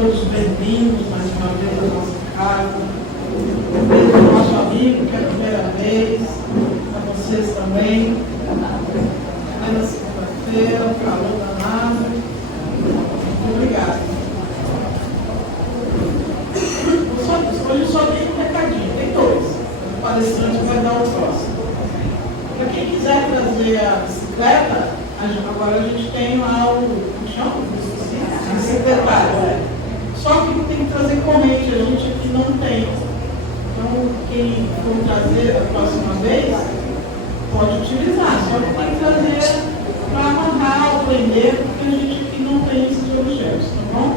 todos bem-vindos mais uma vez à nossa casa. Beijo ao nosso amigo, que é a primeira vez, a vocês também. Na segunda-feira, um calor danado. Muito obrigado. Hoje só tem um recadinho, tem dois. O palestrante vai dar o próximo. Para quem quiser trazer a bicicleta, agora a gente tem lá o chão, a secretária. Só que tem que trazer corrente, a gente aqui não tem. Então, quem for trazer a próxima vez, pode utilizar, só que tem que trazer para amarrar ou prender, porque a gente aqui não tem esses objetos, tá bom?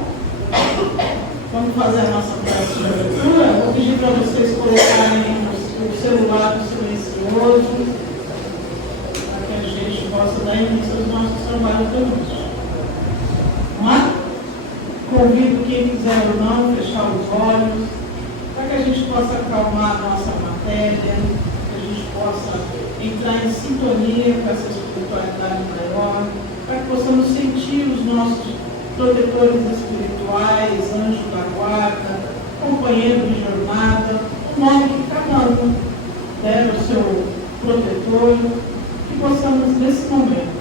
Vamos fazer a nossa prática de abertura. Vou pedir para vocês colocarem o celular no silencioso, para que a gente possa dar início aos nossos trabalhos da noite. Vamos lá? Convido quem quiser ou não fechar os olhos, para que a gente possa acalmar a nossa matéria, que a gente possa entrar em sintonia com essa espiritualidade maior, para que possamos sentir os nossos protetores espirituais, anjos da guarda, companheiros de jornada, o nome que cada um der ao seu protetor, que possamos nesse momento,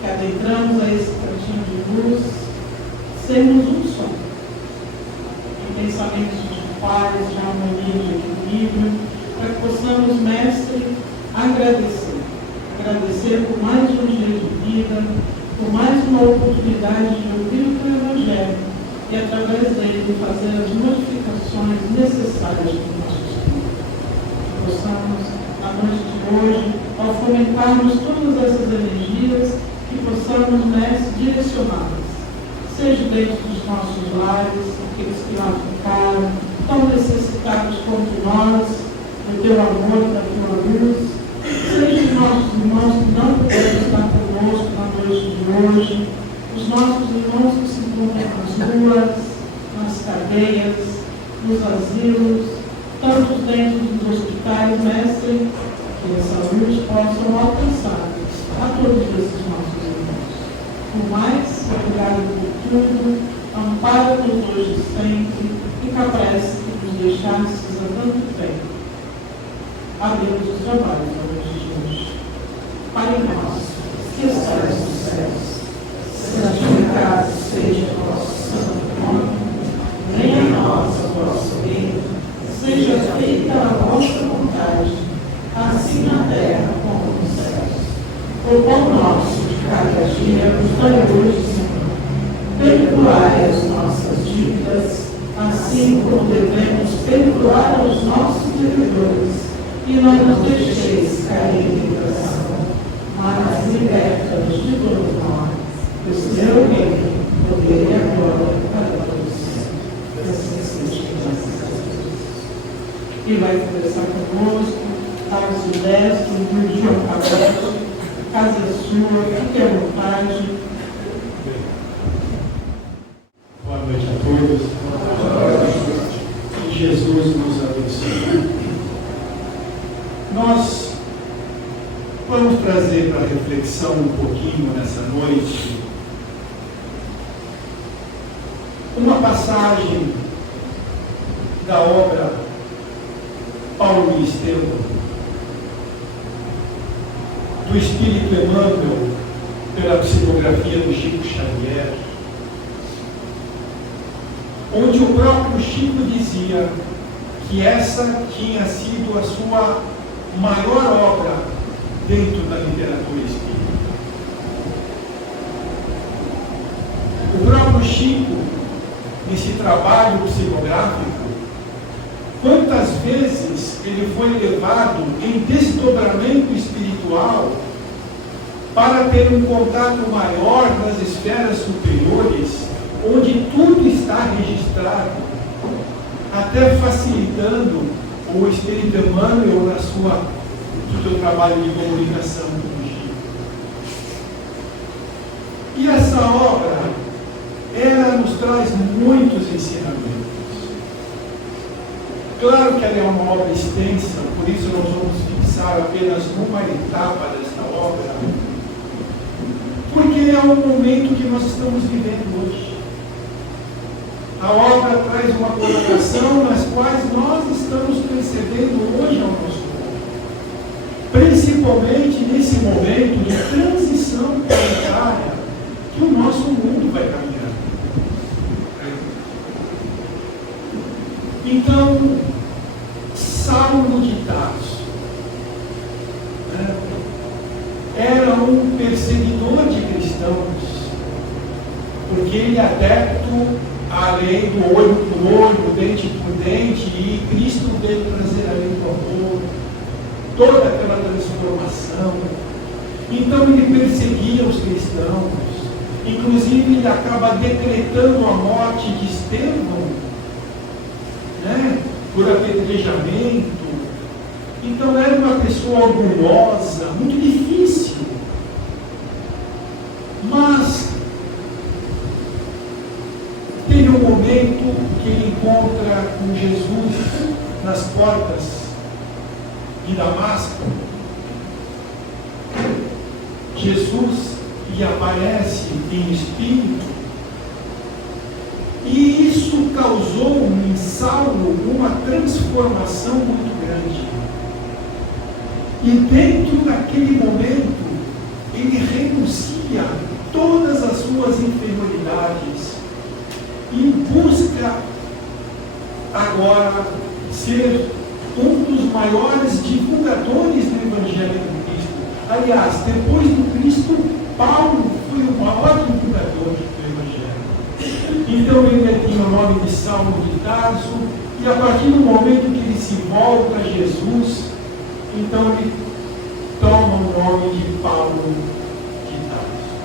que adentramos a esse cantinho de luz, sermos um só, em pensamentos de paz, de harmonia, de equilíbrio, para que possamos, mestre, agradecer por mais um dia de vida, por mais uma oportunidade de ouvir o Evangelho e, através dele, fazer as modificações necessárias para o nosso espírito. Que possamos, na noite de hoje, ao fomentarmos todas essas energias, que possamos, mestre, direcioná-las, seja dentro dos nossos lares, aqueles que lá ficaram, tão necessitados quanto nós, do teu amor e da tua luz, seja os nossos irmãos que não puderam estar conosco na noite de hoje, os nossos irmãos que se encontram nas ruas, nas cadeias, nos asilos, tanto dentro dos hospitais, mestre, que essa luz possam alcançar a todos esses nossos irmãos. Por mais, obrigado por tudo, ampara-nos hoje e sempre, e que a prece que nos deixastes há tanto tempo. Abrimos os trabalhos da noite de hoje. Pai nosso, que estás nos céus, santificado seja o vosso santo nome, venha a nós o vosso reino, seja feita a vossa vontade, assim na terra como nos céus. O pão nosso de cada dia nos dai hoje, Senhor. Perdoai as nossas dívidas, assim como devemos perdoar aos nossos devedores. E não nos deixeis cair em tentação, mas liberta-nos de todo mal. O seu reino, poder e a glória para todos sempre. Assim seja, graças a Deus. E vai conversar conosco, Carlos Silvestre, Júlio João Cabeça, casa é sua, fique à vontade. Boa noite a todos. Que Jesus nos abençoe. Nós vamos trazer para reflexão um pouquinho nessa noite uma passagem da obra Paulo e Estevão, do Espírito Emmanuel, pela psicografia do Chico Xavier, onde o próprio Chico dizia que essa tinha sido a sua maior obra dentro da literatura espírita. O próprio Chico, nesse trabalho psicográfico, quantas vezes ele foi levado em desdobramento espiritual para ter um contato maior nas esferas superiores, onde tudo está registrado, até facilitando o Espírito Emmanuel no seu trabalho de comunicação com o Chico. E essa obra, ela nos traz muitos ensinamentos. Claro que ela é uma obra extensa, por isso nós vamos fixar apenas uma etapa desta obra, porque é o momento que nós estamos vivendo hoje. A obra traz uma colocação nas quais nós estamos percebendo hoje ao nosso mundo. Principalmente nesse momento de transição planetária que o nosso mundo vai caminhar. Então, Saulo de Tarso era um perseguidor de cristãos, porque ele é adepto à lei do olho por olho, dente por dente, e Cristo veio trazer a lei do amor, toda aquela transformação. Então ele perseguia os cristãos, inclusive ele acaba decretando a morte de Estevão, por apedrejamento. Então era uma pessoa orgulhosa, muito difícil. Mas tem um momento que ele encontra com Jesus nas portas de Damasco. Jesus lhe aparece em espírito, e isso causou em Saulo uma transformação muito grande. E dentro daquele momento, ele renuncia todas as suas inferioridades e busca agora ser um dos maiores divulgadores do Evangelho de Cristo. Aliás, depois do Cristo, Paulo foi o maior divulgador do Evangelho. Então ele tinha o nome de Saulo de Tarso, e a partir do momento que ele se volta a Jesus, então ele toma o nome de Paulo de Tarso.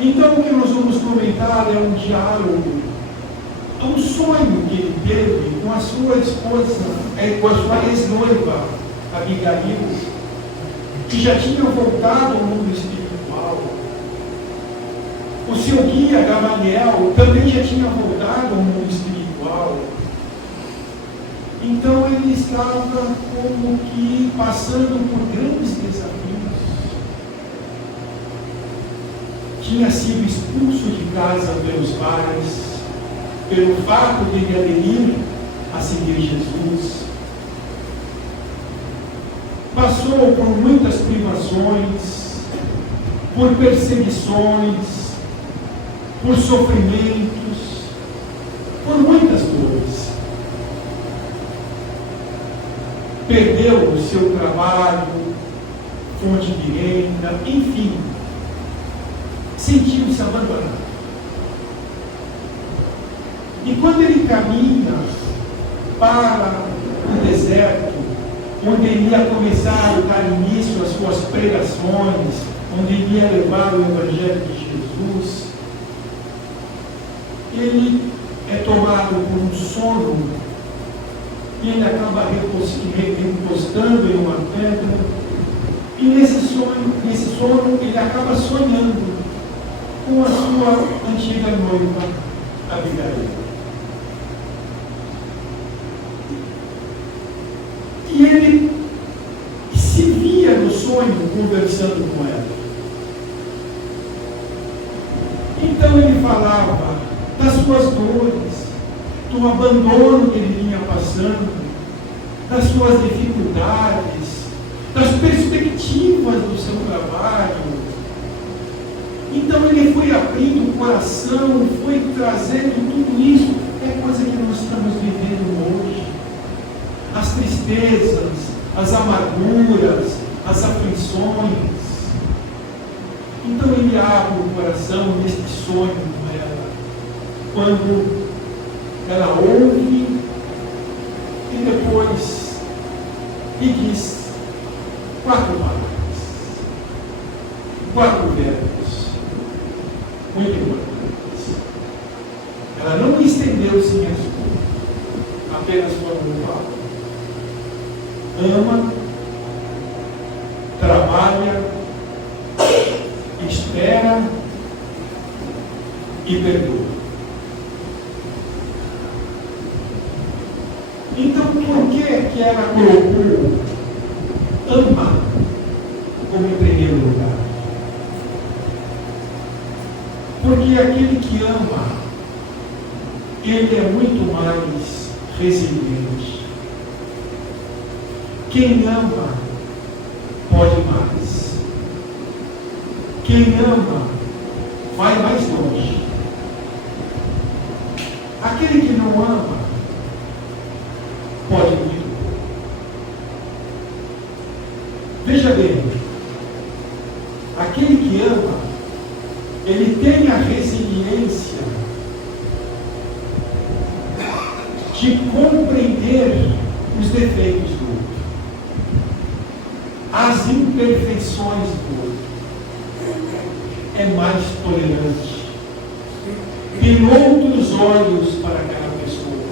Então o que nós vamos comentar é um diálogo, é um sonho que ele teve com a sua esposa, com a sua ex-noiva, Abigail, que já tinha voltado ao mundo espiritual. O seu guia, Gamaliel, também já tinha voltado ao mundo espiritual. Então ele estava como que passando por grandes desafios. Tinha sido expulso de casa pelos pais, pelo fato de ele aderir a seguir Jesus. Passou por muitas privações, por perseguições, por sofrimentos, por muitas dores. Perdeu o seu trabalho, fonte de renda, enfim, sentiu-se abandonado. E quando ele caminha para o deserto, onde ele ia começar a dar início às suas pregações, onde ele ia levar o Evangelho de Jesus, ele é tomado por um sono, e ele acaba recostando em uma pedra, e nesse sono ele acaba sonhando com a sua antiga noiva, Abigail. E ele se via no sonho conversando com ela. Então ele falava das suas dores, do abandono que ele vinha passando, das suas dificuldades, das perspectivas do seu trabalho. Então ele foi abrindo o coração, foi trazendo tudo isso. É coisa que nós estamos vivendo hoje. As tristezas, as amarguras, as aflições. Então ele abre o coração neste sonho com ela. Quando ela ouve e depois lhe diz 4 palavras, 4 verbos muito importantes. Ela não estendeu-se em assunto, apenas foram 1 palavra. Ama, trabalha, espera e perdoa. Então, por que ela colocou ama como em primeiro lugar? Porque aquele que ama, ele é muito mais resiliente. Quem ama, pode mais. Quem ama, vai mais longe. Aquele que não ama, pode muito. Veja bem, aquele que ama, ele tem a resiliência de compreender os defeitos do outro, as imperfeições do outro. É mais tolerante, tem outros olhos para aquela pessoa,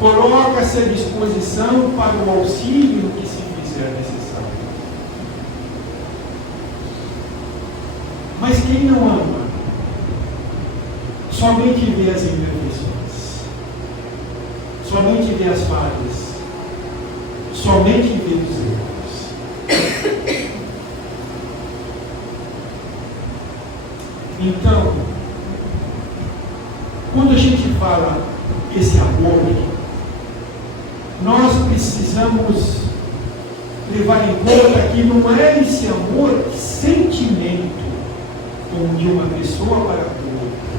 coloca-se à disposição para o auxílio que se fizer necessário. Mas quem não ama, somente vê as imperfeições, somente vê as falhas, somente vê os erros. Então, quando a gente fala esse amor, nós precisamos levar em conta que não é esse amor sentimento de uma pessoa para a outra.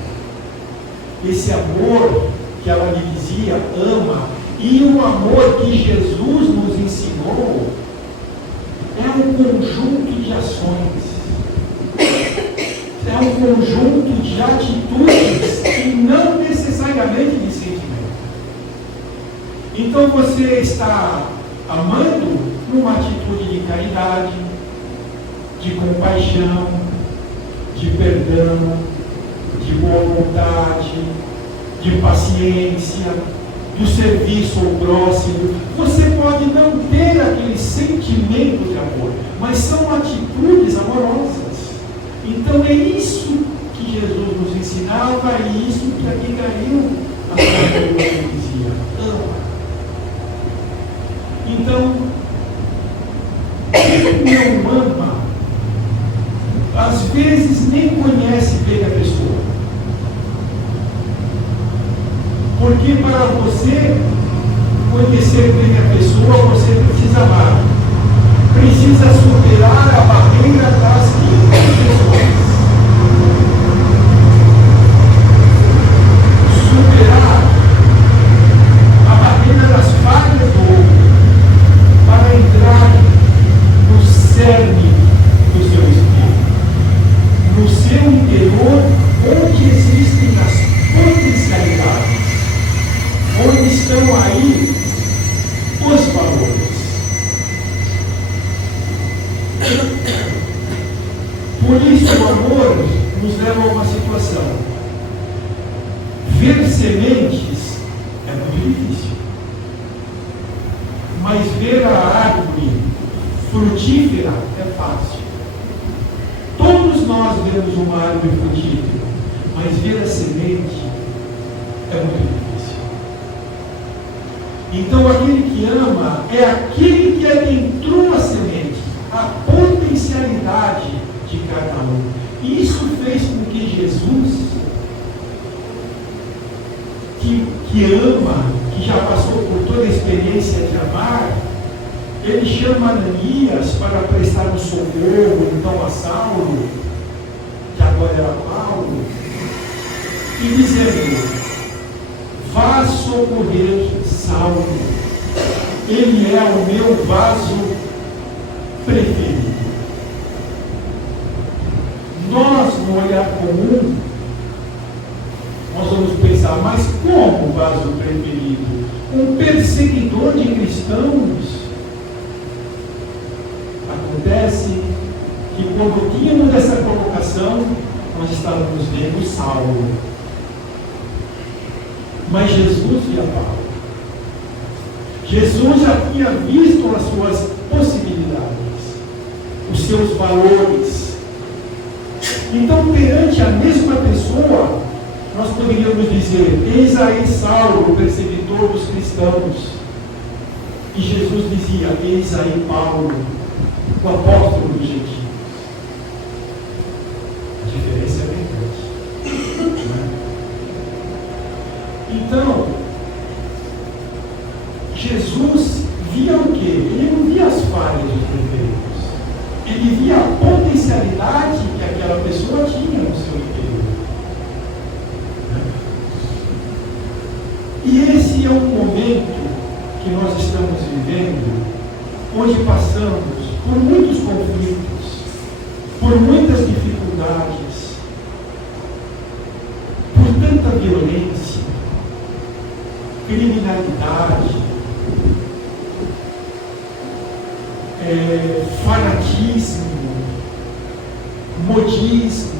Esse amor que ela me dizia, ama, e o amor que Jesus nos ensinou é um conjunto de ações, é um conjunto de atitudes e não necessariamente de sentimento. Então você está amando numa atitude de caridade, de compaixão, de perdão, de boa vontade, de paciência, do serviço ao próximo. Você pode não ter aquele sentimento de amor, mas são atitudes amorosas. Então é isso que Jesus nos ensinava e isso que aqui caiu a palavra que dizia: ama. Então, quem não ama, às vezes nem conhece bem a pessoa. Porque para você conhecer bem a pessoa, você precisa amar. Precisa superar a barreira das imperfeições. Superar a barreira das falhas do outro para entrar no cerne do seu espírito, no seu interior, onde existem as potencialidades, onde estão aí os valores. Por isso o amor nos leva a uma situação. Ver sementes é muito difícil, mas ver a árvore frutífera é fácil. Todos nós vemos uma árvore frutífera, mas ver a semente é muito difícil. Então aquele que ama é aquele que adentrou a semente, a potencialidade de cada um. E isso fez com que Jesus, que ama, que já passou por toda a experiência de amar, ele chama Ananias para prestar um socorro, então a Saulo, que agora era Paulo, e dizendo: vá socorrer Saulo, ele é o meu vaso preferido. Nós, no olhar comum, nós vamos pensar: mas como vaso preferido? Um perseguidor de cristãos? Acontece que quando tínhamos essa colocação, nós estávamos vendo Saulo. Mas Jesus via Paulo. Jesus já tinha visto as suas possibilidades, os seus valores. Então, perante a mesma pessoa, nós poderíamos dizer: eis aí Saulo, perseguidor dos cristãos. E Jesus dizia: eis aí Paulo, o apóstolo dos gentios. A diferença é bem grande. momento que nós estamos vivendo, onde passamos por muitos conflitos, por muitas dificuldades, por tanta violência, criminalidade, fanatismo, modismos,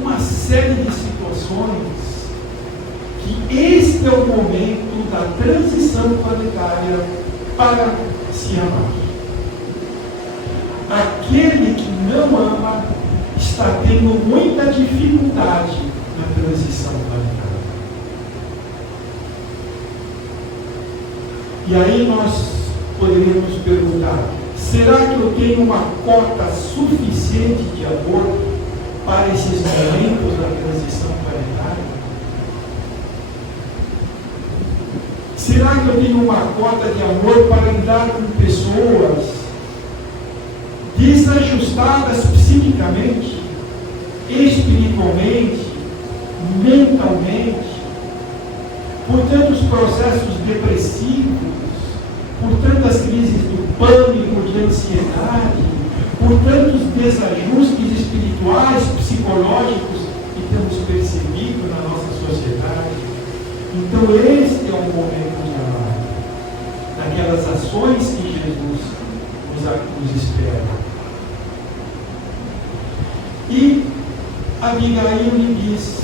uma série de situações, que este é o momento da transição planetária para se amar. Aquele que não ama está tendo muita dificuldade na transição planetária. E aí nós poderíamos perguntar: será que eu tenho uma cota suficiente de amor para esses momentos da transição planetária? Será que eu tenho uma cota de amor para lidar com pessoas desajustadas psiquicamente, espiritualmente, mentalmente, por tantos processos depressivos, por tantas crises do pânico, de ansiedade, por tantos desajustes espirituais, psicológicos que temos percebido na nossa sociedade? Então este é o momento de amar, daquelas ações que Jesus nos espera. E Abigail lhe diz: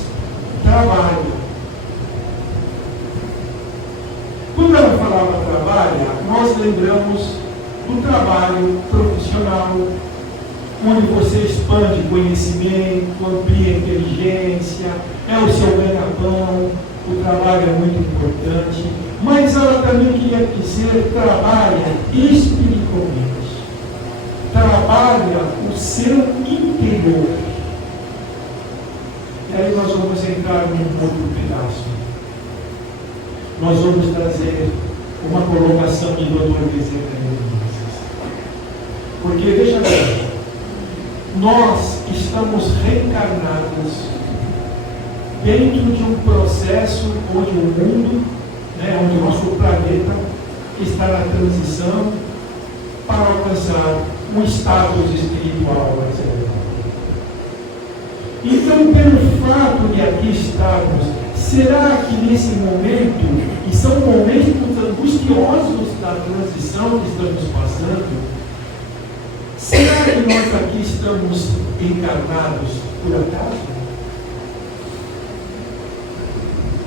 trabalho. Quando ela falava trabalha, nós lembramos do trabalho profissional, onde você expande conhecimento, amplia inteligência, é o seu ganha-pão. O trabalho é muito importante, mas ela também queria dizer: trabalha espiritualmente, trabalha o seu interior. E aí nós vamos entrar num outro pedaço. Nós vamos trazer uma colocação de Dr. Bezerra de Menezes. Porque, veja bem, nós estamos reencarnados dentro de um processo onde o mundo, onde o nosso planeta está na transição para alcançar um status espiritual mais elevado. Então, pelo fato de aqui estarmos, será que nesse momento, e são momentos angustiosos da transição que estamos passando, será que nós aqui estamos encarnados por acaso?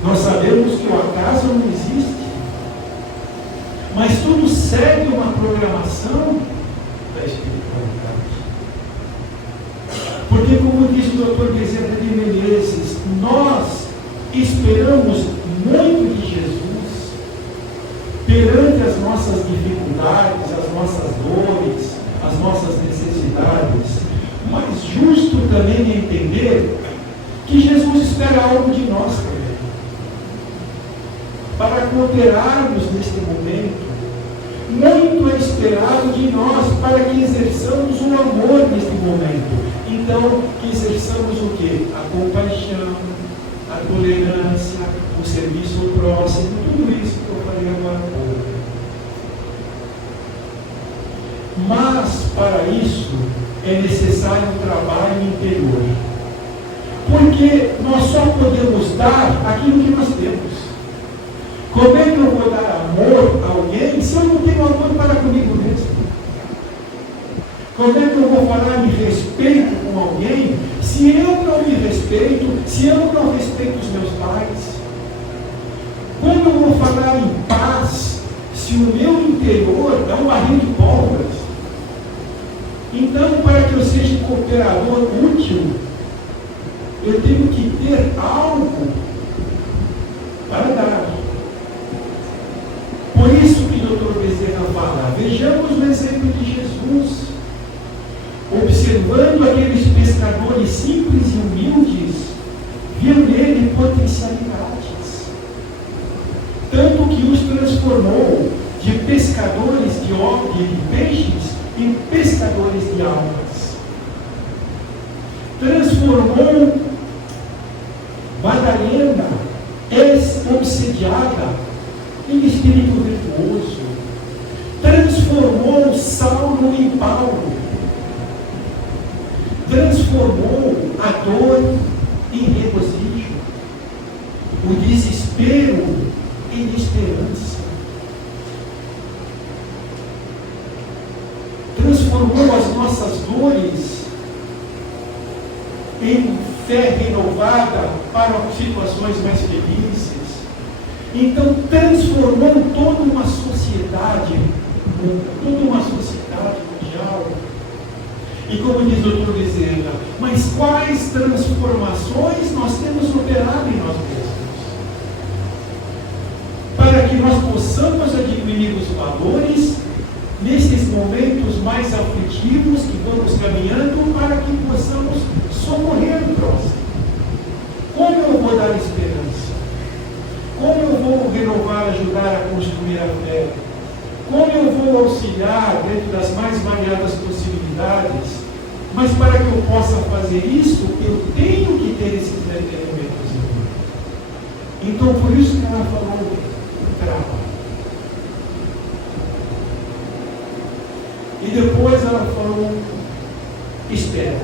Nós sabemos que o acaso não existe, mas tudo segue uma programação da espiritualidade. Porque, como diz o Dr. Bezerra de Menezes, nós esperamos muito de Jesus perante as nossas dificuldades, as nossas dores, as nossas necessidades, mas justo também entender que Jesus espera algo de nós também, para cooperarmos neste momento. Muito é esperado de nós para que exerçamos o amor neste momento. Então, que exerçamos o quê? A compaixão, a tolerância, o serviço ao próximo, tudo isso que eu falei agora há pouco. Mas, para isso, é necessário um trabalho interior. Porque nós só podemos dar aquilo que nós temos. Como é que eu vou dar amor a alguém se eu não tenho amor para comigo mesmo? Como é que eu vou falar de respeito com alguém se eu não me respeito, se eu não respeito os meus pais? Como eu vou falar em paz se o meu interior é um barril de pólvora? Então, para que eu seja um cooperador útil, eu tenho que ter algo para dar. Por isso que o Dr. Bezerra fala, vejamos o exemplo de Jesus, observando aqueles pescadores simples e humildes, viu nele potencialidades, tanto que os transformou de pescadores de peixes em pescadores de almas. Transformou Madalena, ex-obsediada, em o desespero em esperança. Transformou as nossas dores em fé renovada para situações mais felizes. Então transformou toda uma sociedade mundial. E como diz o Dr. Bezerra, mas quais transformações nós temos operado em nós mesmos? Para que nós possamos adquirir os valores nesses momentos mais aflitivos que vamos caminhando, para que possamos socorrer o próximo. Como eu vou dar esperança? Como eu vou renovar, ajudar a construir a fé? Como eu vou auxiliar dentro das mais variadas possibilidades? Mas para que eu possa fazer isso, eu tenho que ter esses elementos em mim. Então, por isso que ela falou, trava. E depois ela falou, espera.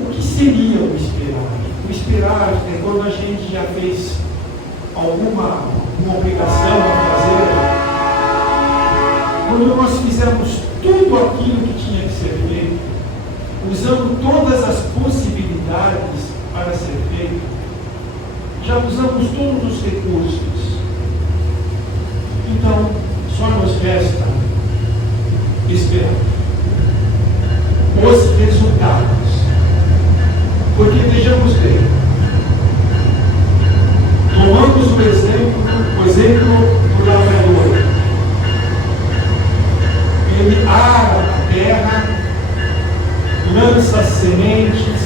O que seria o esperar? O esperar é quando a gente já fez uma obrigação a fazer, quando nós fizemos tudo aquilo que tinha que ser feito, usando todas as possibilidades para ser feito, já usamos todos os recursos. Então, só nos resta esperar os resultados. Porque vejamos bem, tomamos o exemplo do lavrador. Ele ara a terra, lança sementes,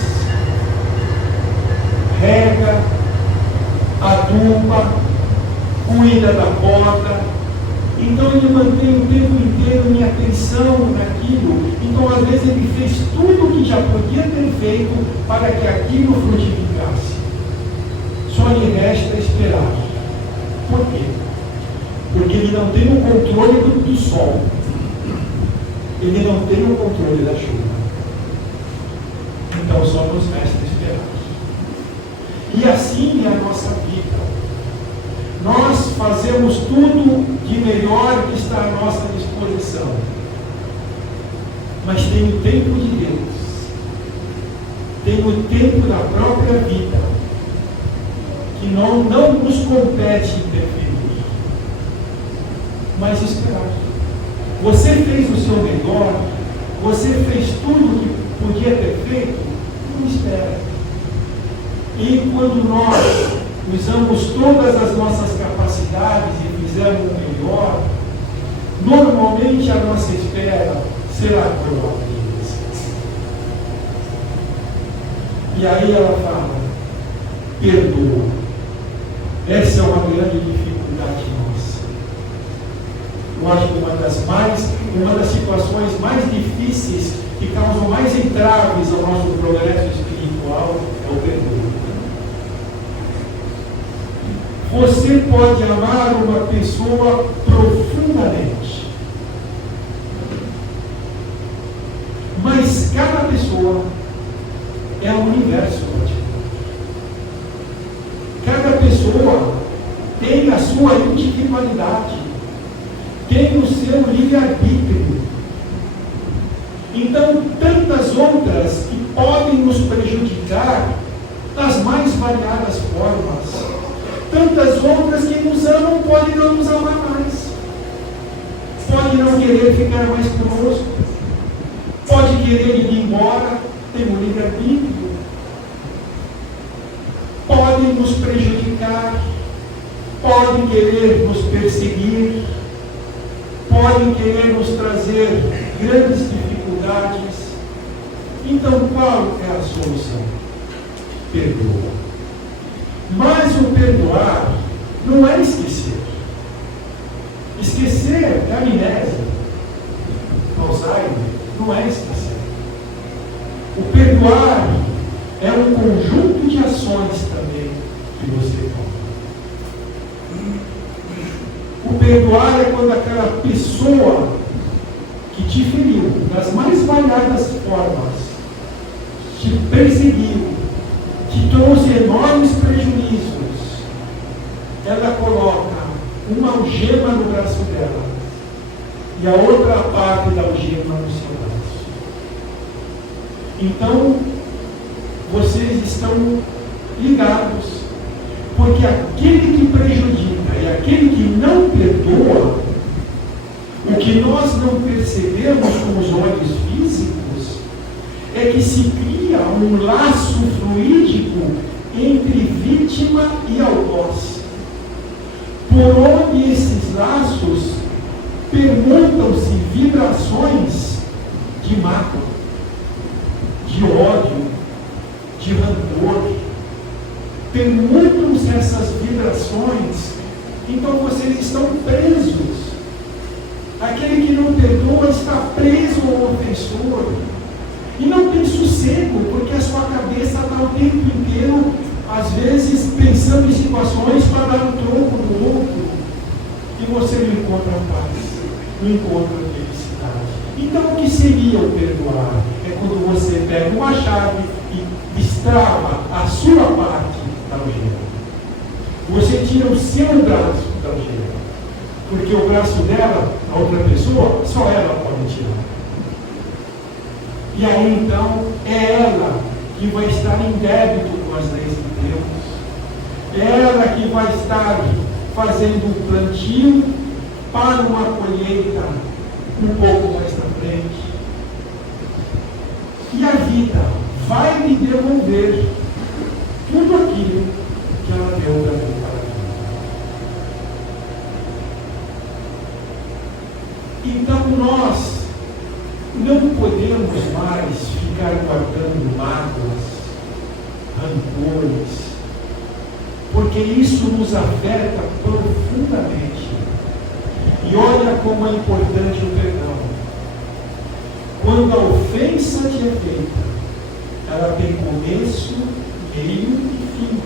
rega, aduba, cuida da poda. Então ele mantém o tempo inteiro minha atenção naquilo. Então às vezes ele fez tudo o que já podia ter feito para que aquilo frutificasse. Só lhe resta esperar. Por quê? Porque ele não tem o controle do sol. Ele não tem o controle da chuva. Então só nos resta esperar. E assim é a nossa vida. Nós fazemos tudo de melhor que está à nossa disposição. Mas tem o tempo de Deus. Tem o tempo da própria vida, que não nos compete interferir, mas esperar. Você fez o seu melhor, você fez tudo o que podia ter feito, não espera. E quando nós usamos todas as nossas capacidades e fizemos o melhor, normalmente a nossa espera será coroada. E aí ela fala, perdoa. Essa é uma grande dificuldade nossa. Eu acho que uma das situações mais difíceis que causam mais entraves ao nosso progresso espiritual é o perdão. Você pode amar uma pessoa profundamente, mas cada pessoa é um universo. Cada pessoa tem a sua individualidade, tem o seu livre-arbítrio. Então, tantas outras que podem nos prejudicar das mais variadas formas. Tantas outras que nos amam podem não nos amar mais. Pode não querer ficar mais conosco. Pode querer ir embora, tem um livre-arbítrio. Podem nos prejudicar. Podem querer nos perseguir. Podem querer nos trazer grandes dificuldades. Então, qual é a solução? Perdoa. Mas o perdoar não é esquecer. Esquecer é amnésia. Alzheimer não é esquecer. O perdoar é um conjunto de ações também que você toma. O perdoar é quando aquela pessoa que te feriu, das mais variadas formas, te perseguiu, te que trouxe enormes prejuízos, ela coloca uma algema no braço dela e a outra parte da algema no seu braço. Então, vocês estão ligados, porque aquele que prejudica e aquele que não perdoa, o que nós não percebemos com os olhos físicos é que se cria um laço fluídico entre vítima e algoz, por onde esses laços permutam-se vibrações de mágoa, de ódio, de rancor. Permutam-se essas vibrações, então vocês estão presos. Aquele que não perdoa está preso ao ofensor e não tem sossego, porque a sua cabeça está o tempo inteiro, às vezes, pensando em situações para dar um troco no outro, e você não encontra paz, não encontra felicidade. Então, o que seria o perdoar? É quando você pega uma chave e destrava a sua parte da algema. Você tira o seu braço da algema, porque o braço dela, a outra pessoa, só ela pode tirar. E aí então é ela que vai estar em débito com as leis de Deus. É ela que vai estar fazendo um plantio para uma colheita um pouco mais na frente. E a vida vai lhe devolver tudo aquilo que ela deu para mim. Então nós não podemos mais ficar guardando mágoas, rancores, porque isso nos afeta profundamente. E olha como é importante o perdão. Quando a ofensa te é feita, ela tem começo, meio e fim.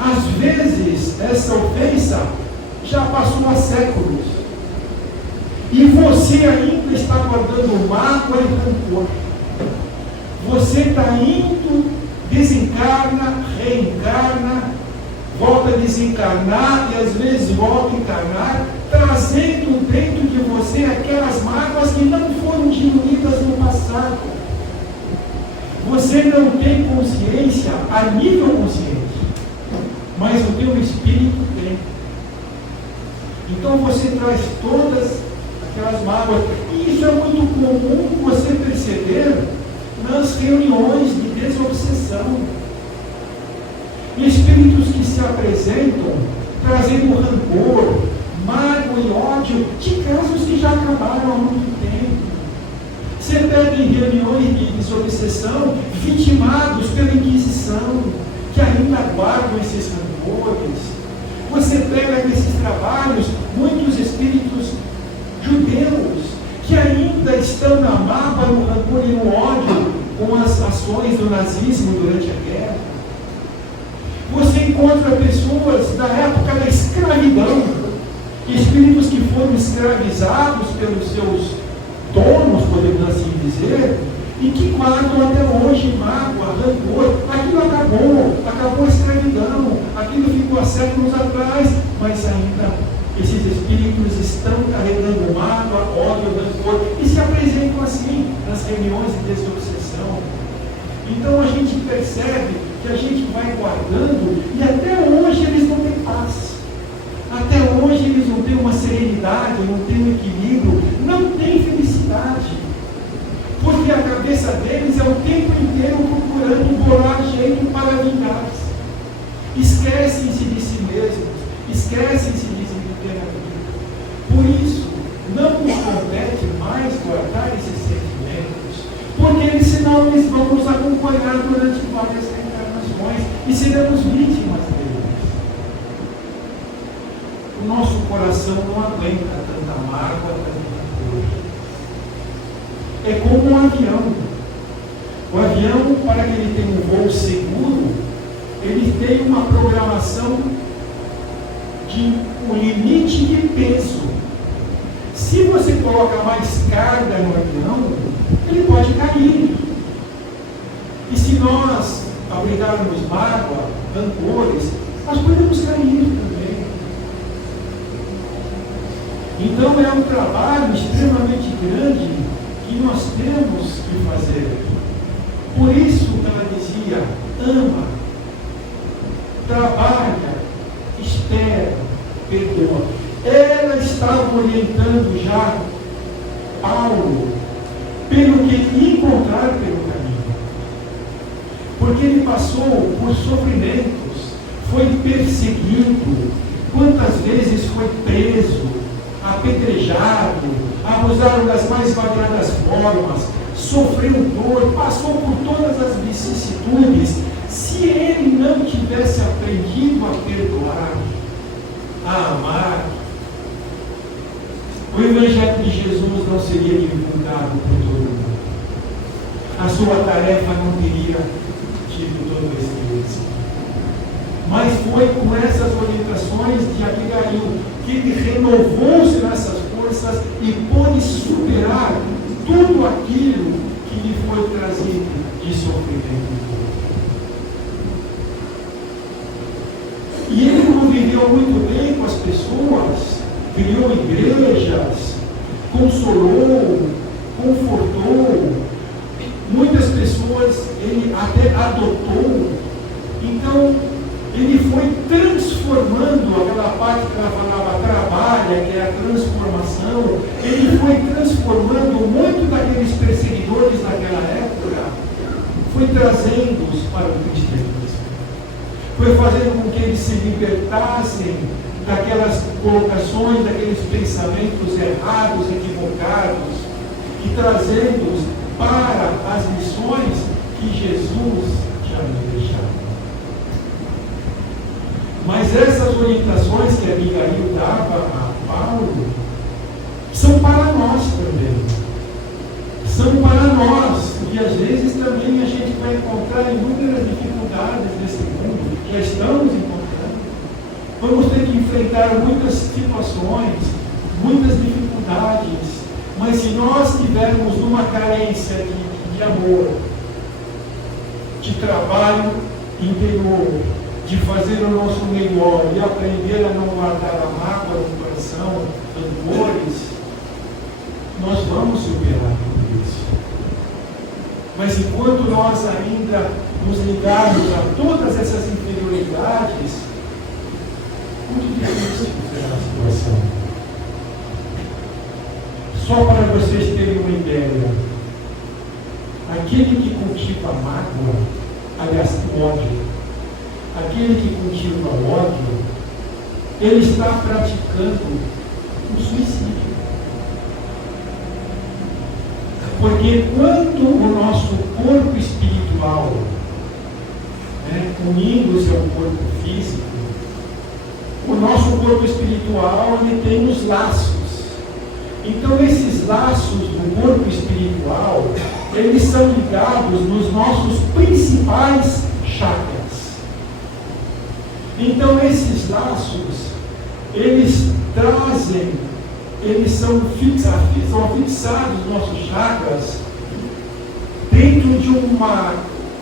Às vezes, essa ofensa já passou há séculos. E você ainda está guardando mágoa e rancor. Você está indo, desencarna, reencarna, volta a desencarnar e às vezes volta a encarnar, trazendo dentro de você aquelas mágoas que não foram diluídas no passado. Você não tem consciência a nível consciente, mas o teu espírito tem. Então você traz todas aquelas mágoas. E isso é muito comum você perceber nas reuniões de desobsessão. Espíritos que se apresentam trazendo rancor, mágoa e ódio de casos que já acabaram há muito tempo. Você pega em reuniões de desobsessão vitimados pela Inquisição, que ainda guardam esses rancores. Você pega nesses trabalhos muitos espíritos judeus que ainda estão na mágoa, no rancor e no ódio com as ações do nazismo durante a guerra. Você encontra pessoas da época da escravidão, espíritos que foram escravizados pelos seus donos, podemos assim dizer, e que guardam até hoje mágoa, rancor. Aquilo acabou a escravidão, aquilo ficou há séculos atrás, mas ainda esses espíritos estão carregando mágoa, ódio, rancor e se apresentam assim nas reuniões de desobsessão. Então a gente percebe que a gente vai guardando e até hoje eles não têm paz. Até hoje eles não têm uma serenidade, não têm um equilíbrio, não têm felicidade. Porque a cabeça deles é o tempo inteiro procurando bolar jeito para vingar-se. Esquecem-se de si mesmos, esquecem-se de por isso, não nos compete mais guardar esses sentimentos, porque senão eles vão nos acompanhar durante várias reencarnações e seremos vítimas deles. O nosso coração não aguenta tanta mágoa, tanta dor. É como um avião. O avião, para que ele tenha um voo seguro, ele tem uma programação de um limite de peso. Se você coloca mais carga no avião, ele pode cair. E se nós abrigarmos mágoa, rancores, nós podemos cair também. Então é um trabalho extremamente grande que nós temos que fazer. Por isso que ela dizia, ama, trabalha, espera, perdoa. Ela estava orientando já Paulo pelo que encontrar pelo caminho. Porque ele passou por sofrimentos, foi perseguido, quantas vezes foi preso, apedrejado, abusaram das mais variadas formas, sofreu dor, passou por todas as vicissitudes. Se ele não tivesse aprendido a perdoar, a amar, o Evangelho de Jesus não seria divulgado por todo mundo. A sua tarefa não teria tido todo esse êxito. Mas foi com essas orientações de Abigail que ele renovou-se nessas forças e pôde superar tudo aquilo que lhe foi trazido de sofrimento. E ele conviveu muito bem com as pessoas, criou igrejas, consolou, confortou, muitas pessoas ele até adotou. Então, ele foi transformando aquela parte que ela falava trabalha, que é a transformação, ele foi transformando muito daqueles perseguidores naquela época, foi trazendo-os para o cristianismo. Foi fazendo com que eles se libertassem daquelas colocações, daqueles pensamentos errados, equivocados, e trazendo-os para as missões que Jesus já nos deixava. Mas essas orientações que Abigail dava a Paulo são para nós também. São para nós. E às vezes também a gente vai encontrar inúmeras dificuldades nesse mundo. Já estamos encontrando. Vamos ter que enfrentar muitas situações, muitas dificuldades. Mas se nós tivermos uma carência de amor, de trabalho interior, de fazer o nosso melhor e aprender a não guardar a mágoa no coração, rancores, nós vamos superar tudo isso. Mas enquanto nós ainda nos ligarmos a todas essas inferioridades, muito difícil superar a situação. Só para vocês terem uma ideia, aquele que cultiva mágoa, aliás, ódio, aquele que cultiva ódio, ele está praticando um suicídio. Porque quando o nosso corpo espiritual, unindo-se ao corpo físico, o nosso corpo espiritual ele tem os laços. Então esses laços do corpo espiritual, eles são ligados nos nossos principais chakras. Então esses laços, eles são fixados nos nossos chakras dentro de uma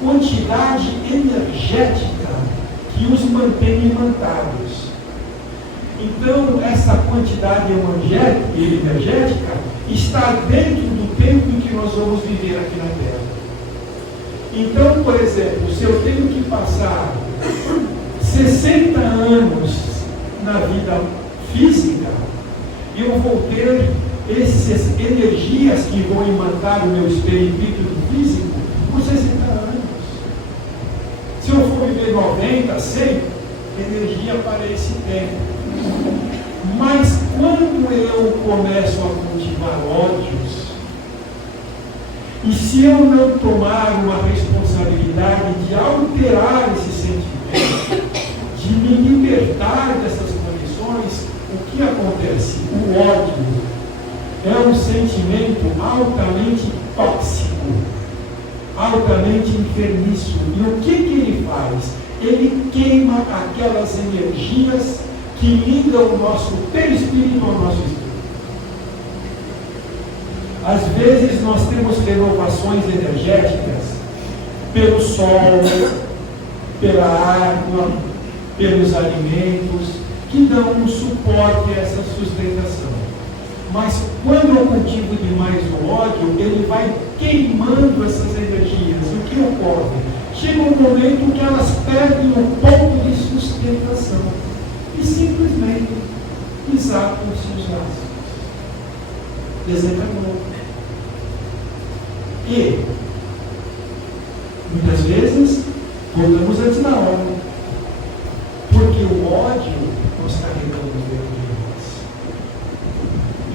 quantidade energética que os mantém imantados. Então essa quantidade energética está dentro do tempo em que nós vamos viver aqui na Terra. Então, por exemplo, se eu tenho que passar 60 anos na vida física, eu vou ter essas energias que vão imantar o meu espírito físico por 60 anos. Se eu for viver 90, 100, energia para esse tempo. Mas quando eu começo a cultivar ódios, e se eu não tomar uma responsabilidade de alterar esse sentimento, de me libertar dessas condições, o que acontece? O ódio é um sentimento altamente tóxico, altamente enfermiço. E o que ele faz? Ele queima aquelas energias que ligam o nosso perispírito ao nosso espírito. Às vezes nós temos renovações energéticas pelo sol, pela água, pelos alimentos, que dão um suporte a essa sustentação. Mas quando eu cultivo demais o ódio, ele vai queimando essas energias. O que ocorre? Chega um momento que elas perdem um pouco de sustentação e simplesmente desatam seus laços. Desencanou. E muitas vezes voltamos antes da hora, porque o ódio nos carregamos dentro de nós.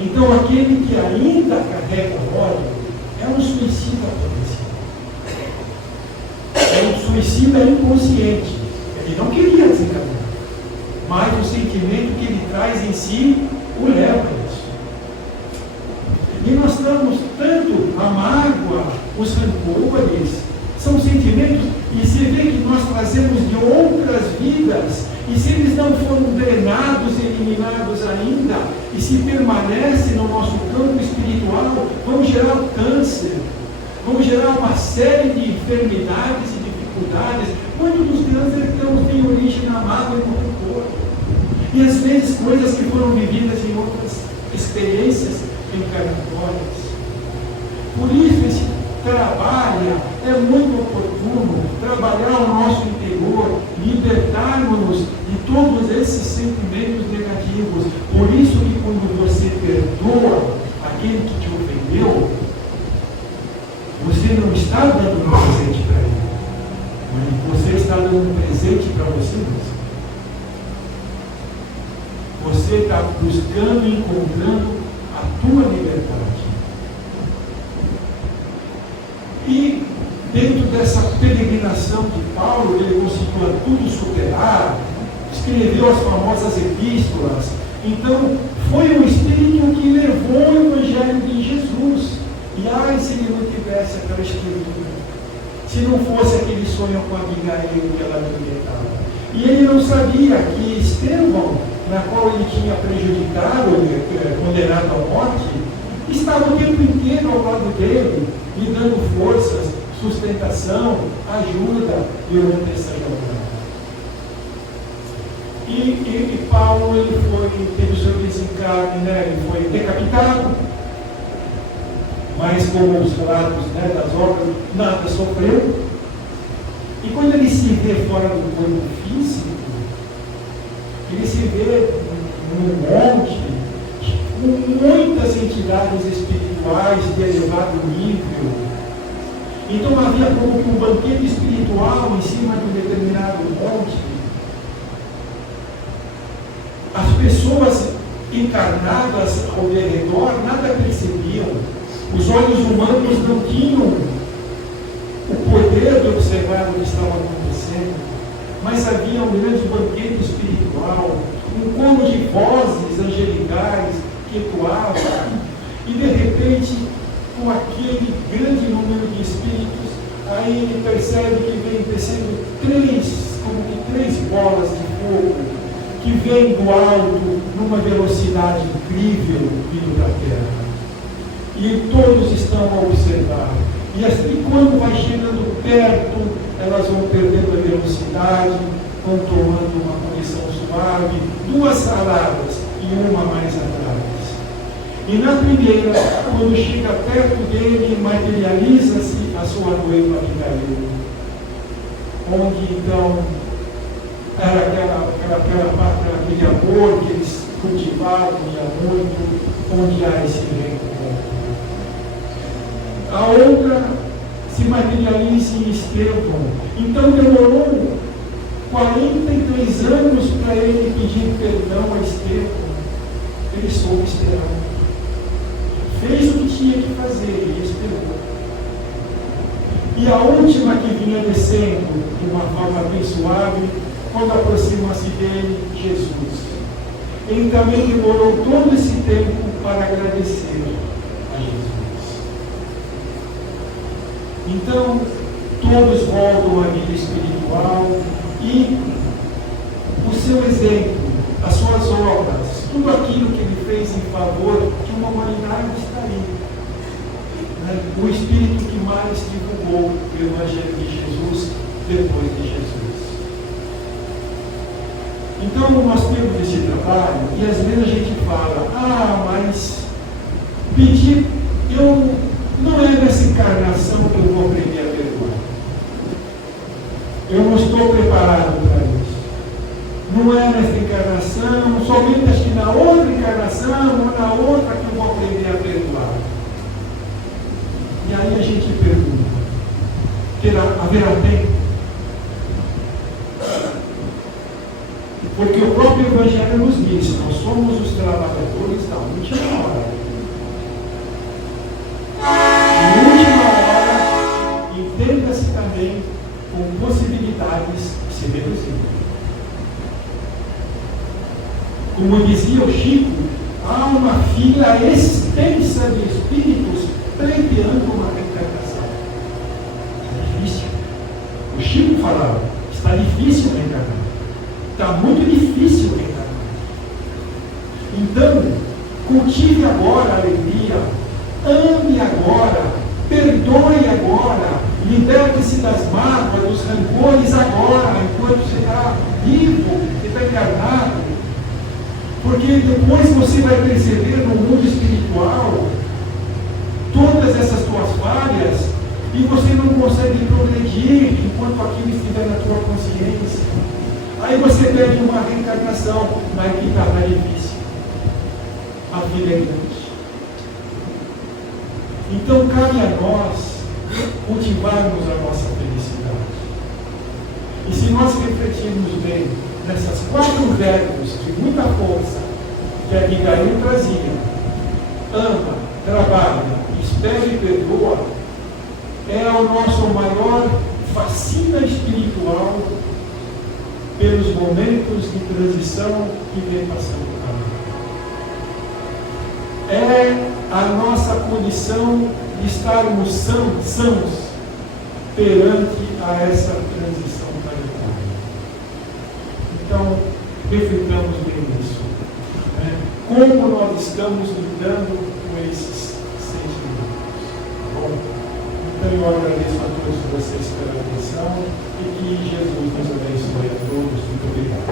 Então aquele que ainda carrega o ódio é um suicida potencial. É um suicida inconsciente. Ele não queria desencadear, mas o sentimento que ele traz em si o leva a isso. E nós estamos tanto a mágoa, os rancores, são sentimentos, e se vê que nós trazemos de outras vidas, e se eles não foram drenados, eliminados ainda, e se permanecem no nosso campo espiritual, vão gerar câncer, vão gerar uma série de enfermidades e dificuldades. Muitos dos cânceres têm origem na mágoa e no rancor. E às vezes coisas que foram vividas em outras experiências encarnatórias. Por isso esse trabalho é muito oportuno, trabalhar o nosso interior, libertarmos-nos de todos esses sentimentos negativos. Por isso que quando você perdoa aquele que te ofendeu, você não está dando um presente para ele, mas você está dando um presente para você mesmo. Você está buscando e encontrando a tua liberdade. E dentro dessa peregrinação de Paulo, ele conseguiu tudo superar, escreveu as famosas epístolas. Então, foi o Espírito que levou o Evangelho de Jesus. E ai, se ele não tivesse aquela escritura, se não fosse aquele sonho com Abigail que ela alimentava. E ele não sabia que Estevão, na qual ele tinha prejudicado, condenado à morte, estava o tempo inteiro ao lado dele, lhe dando forças, sustentação, ajuda durante essa jornada. E Paulo, ele teve o seu desencarne, ele foi decapitado, mas como os relatos das obras, nada sofreu. E quando ele se vê fora do corpo físico, ele se vê num monte, com muitas entidades espirituais de elevado nível. Então havia como que um banquete espiritual em cima de um determinado monte. As pessoas encarnadas ao redor nada percebiam. Os olhos humanos não tinham o poder de observar o que estava acontecendo, mas havia um grande banquete espiritual, um coro de vozes angelicais que ecoavam, e de repente, com aquele grande número de espíritos, aí ele percebe que vem descendo três bolas de fogo, que vêm do alto numa velocidade incrível vindo da terra. E todos estão a observar. E assim, quando vai chegando perto, elas vão perdendo a velocidade, vão tomando uma condição suave, duas saladas e uma mais atrás. E na primeira, quando chega perto dele, materializa-se a sua noiva Abigail, onde então era aquele amor que eles cultivavam e há muito, onde há esse reencontro. A outra se materializa em Estevão. Então demorou 43 anos para ele pedir perdão a Estevão. Ele soube esperar. Fez o que tinha que fazer e esperou. E a última que vinha descendo de uma forma bem suave, quando aproxima-se dele, Jesus. Ele também demorou todo esse tempo para agradecer a Jesus. Então, todos voltam à vida espiritual e o seu exemplo, as suas obras, tudo aquilo que ele fez em favor de uma humanidade está aí. O Espírito que mais divulgou o Evangelho de Jesus depois de Jesus. Então, nós temos esse trabalho e às vezes a gente fala, mas pedir, não é nessa encarnação que eu vou aprender a perdoar. Eu não estou preparado para isso. Não é nessa encarnação, somente acho que na outra encarnação ou na outra que eu vou aprender a perdoar. E aí a gente pergunta, haverá tempo? Porque o próprio Evangelho nos diz, nós somos os trabalhadores da última hora. E última hora, entenda-se também com possibilidades de se reduzir. Como dizia o Chico, há uma fila extensa de espíritos pleiteando uma reencarnação. É difícil. O Chico falava, está difícil reencarnar. Está muito difícil reencarnar. Então, cultive agora a alegria, ame agora, perdoe agora, liberte-se das mágoas, dos rancores agora, enquanto você está vivo, você está encarnado. Porque depois você vai perceber no mundo espiritual todas essas tuas falhas e você não consegue progredir enquanto aquilo estiver na tua consciência. Aí você pede uma reencarnação, mas que está mais difícil. A vida é grande. Então cabe a nós cultivarmos a nossa felicidade. E se nós refletirmos bem nessas 4 verbos de muita força que a Abigail trazia, ama, trabalha, espera e perdoa, é o nosso maior vacina espiritual pelos momentos de transição que vem passando o caminho. É a nossa condição de estarmos sãos perante a essa transição planetária. Então, reflitamos bem nisso. Né? Como nós estamos lidando com esses sentimentos. Tá bom? Então, eu agradeço a todos vocês pela atenção e que Jesus nos abençoe a todos. Muito obrigado.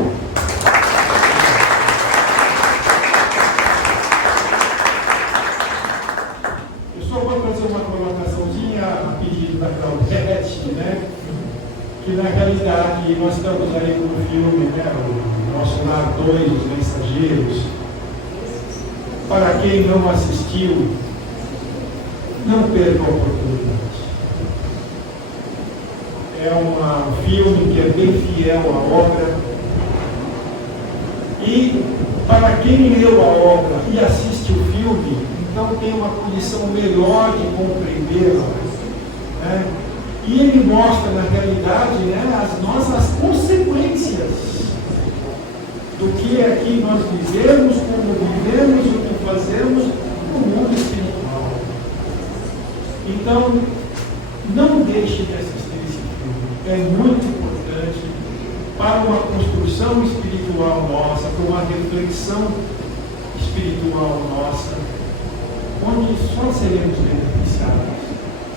Eu só vou fazer uma colocaçãozinha a pedido da Claudete, né? Que na realidade nós estamos aí com o filme, né? O Nosso Lar 2, Os Mensageiros. Para quem não assistiu, não perca a oportunidade. É um filme que é bem fiel à obra. E para quem leu a obra e assiste o filme, então tem uma condição melhor de compreendê-la. Né? E ele mostra, na realidade, né, as nossas consequências do que aqui nós vivemos, como vivemos, o que fazemos no mundo espiritual. Então, não deixe de assistir esse filme. É muito importante para uma construção espiritual nossa, para uma reflexão espiritual nossa, onde só seremos beneficiados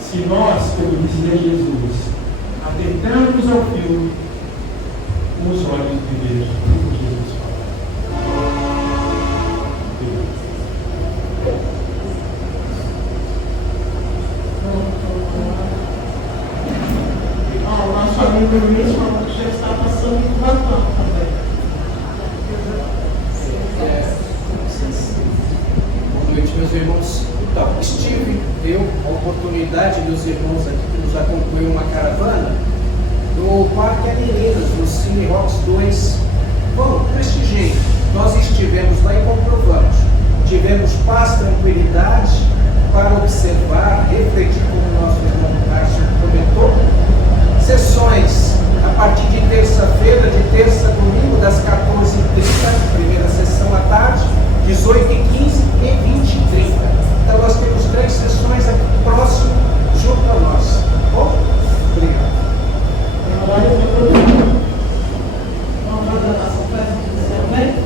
se nós, como dizia Jesus, atentarmos ao filme com os olhos de Deus, como Jesus fala. O nosso amigo Luiz falou que já está passando do batom também. Boa noite, meus irmãos. Então, deu a oportunidade, meus irmãos aqui que nos acompanham, uma caravana do Parque Amirinas, no Cine Rocks 2. Bom, prestigiem. Nós estivemos lá e comprovamos. Tivemos paz, tranquilidade para observar, refletir, como o nosso irmão Márcio comentou. Sessões a partir de terça-feira, de terça a domingo, das 14h30, primeira sessão à tarde, 18h15 e 20h30. Então nós temos 3 sessões aqui próximo, junto a nós. Bom? Obrigado. Agora eu vou vamos fazer a nossa festa de encerramento.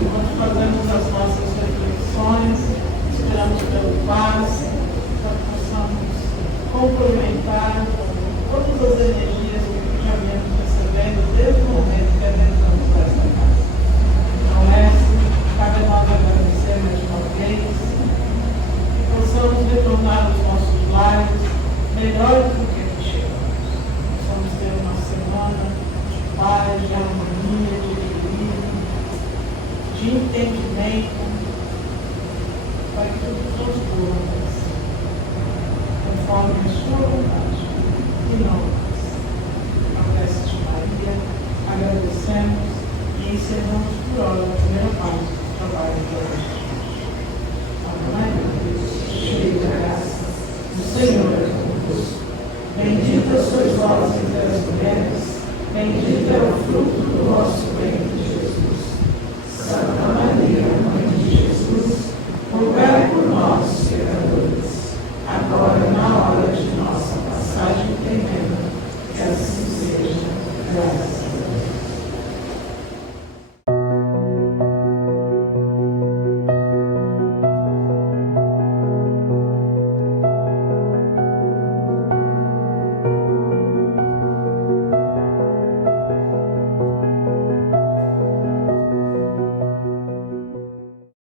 Nós fazemos as nossas reflexões, esperamos pelo paz, para que possamos complementar todas as energias que já viemos recebendo. dizendo desde o momento que adentramos essa casa. Então, cabe a nós agradecer mais uma vez, que possamos retornar aos nossos lares melhores do que aqui chegamos. Possamos ter uma semana de paz, de harmonia, de equilíbrio, de entendimento, para que tudo transcorra conforme a sua vontade e não mais. A prece de Maria, agradecemos e encerramos por hora a primeira parte do trabalho de hoje. Ave Maria, cheia de graça, o Senhor é convosco. Bendita sois vós entre as mulheres, bendito é o fruto do vosso ventre.